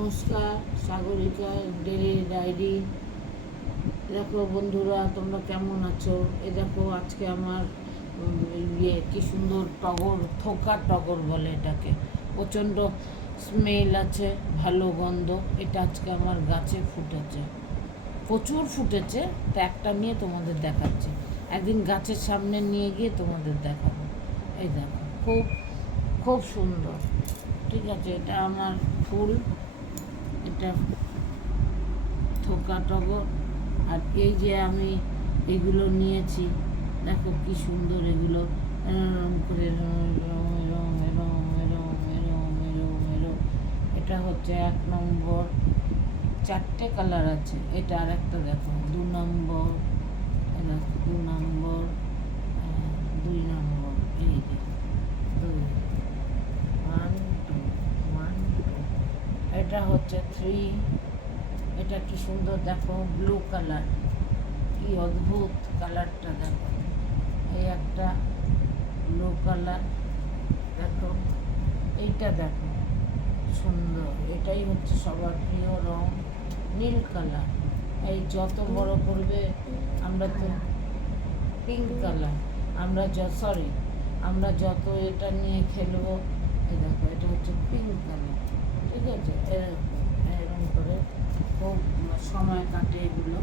নমস্কার, Sagarika, daily diary. দেখো বন্ধুরা, তোমরা কেমন আছো? এ দেখো, আজকে আমার ইয়ে কি সুন্দর টগর, থোকা টগর বলে এটাকে। প্রচণ্ড স্মেল আছে, ভালো গন্ধ। এটা আজকে আমার গাছে ফুটেছে। প্রচুর ফুটেছে, তা একটা নিয়ে তোমাদের দেখাচ্ছি। একদিন গাছের সামনে নিয়ে গিয়ে তোমাদের দেখাবো। এই দেখো, খুব খুব সুন্দর। ঠিক আছে, এটা আমার ফুল। এটা থোকা টগর। আর এই যে আমি এগুলো নিয়েছি, দেখো কি সুন্দর এগুলো। এরম করে এরম এরম এরম এরম এটা হচ্ছে এক নম্বর। চারটে কালার আছে। এটা আর একটা দেখো, দু নম্বর দু নম্বর। হচ্ছে থ্রি এটা কি সুন্দর দেখো ব্লু কালার কি অদ্ভুত কালারটা দেখো। এই একটা ব্লু কালার দেখো। এইটা দেখো, সুন্দর। এটাই হচ্ছে সবার প্রিয় রং, নীল কালার এই যত বড় করবে, আমরা তো পিঙ্ক কালার আমরা সরি আমরা যত এটা নিয়ে খেলব দেখো, এটা হচ্ছে পিঙ্ক কালার আছে। এরকম করে খুব সময় কাটে এগুলো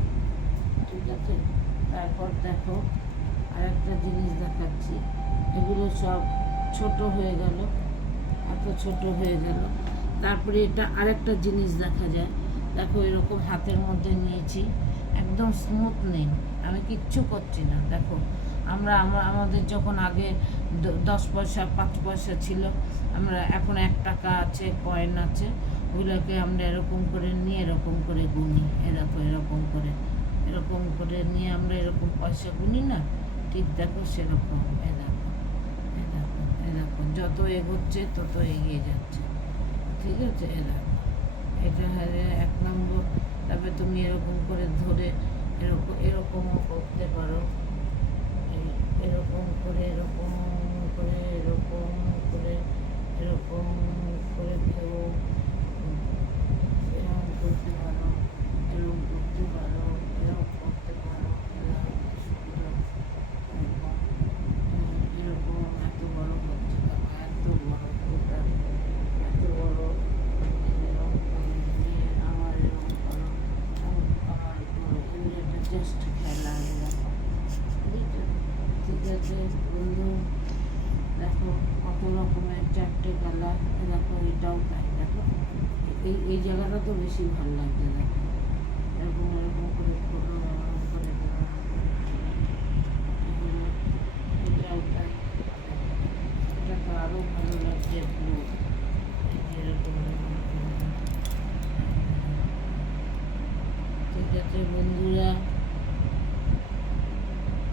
ঠিক আছে? তারপর দেখো, আরেকটা জিনিস দেখাচ্ছি। এগুলো সব ছোট হয়ে গেল, এত ছোট হয়ে গেল। তারপরে এটা আরেকটা জিনিস দেখা যায়। দেখো, এরকম হাতের মধ্যে নিয়েছি। একদম স্মুথ নেই। আমি কিচ্ছু করছি না। দেখো আমরা আমা- আমাদের যখন আগে দশ পয়সা, পাঁচ পয়সা ছিল, আমরা এখন এক টাকা আছে, কয়েন আছে ওগুলোকে আমরা এরকম করে নিয়ে এরকম করে গুনি, এরকম এরকম করে এরকম করে নিয়ে আমরা এরকম পয়সা গুনি না, ঠিক দেখো সেরকম এ দেখো এ দেখো এ দেখো যত এগোচ্ছে তত এগিয়ে যাচ্ছে, ঠিক আছে এ দেখো এটা এক নম্বর তারপরে তুমি এরকম করে ধরে, এরকম, এরকমও করতে পারো এই এরকম করে এরকম করে এরকম করে এরকম করে কেউ এরকম করতে পারো এরকম করতে পারো এরকম করতে পারো এরকম সুন্দর এরকম উম, এরকম এত বড় হচ্ছে দেখো এত বড় ফুলটা এত বড় এরকম করে দিয়ে আমার এরকম করো এরকম আমার করো এগুলো একটা জাস্ট খেলা ঠিক আছে বন্ধু দেখো কত রকমের চারটে কালার দেখো এটাও তাই দেখো এই এই জায়গাটা তো বেশি ভালো লাগছে দেখো এরকম এরকম করে করো এটাও তাই এটা তো আরও ভালো লাগছে এরকম ঠিক আছে বন্ধুরা।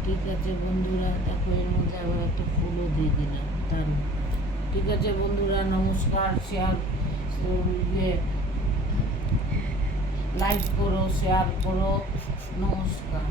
ঠিক আছে বন্ধুরা, দেখো এর মধ্যে আবার একটা ফুলও দিয়ে দিলাম তার ঠিক আছে বন্ধুরা, নমস্কার শেয়ার ইয়ে লাইক করো শেয়ার করো, নমস্কার।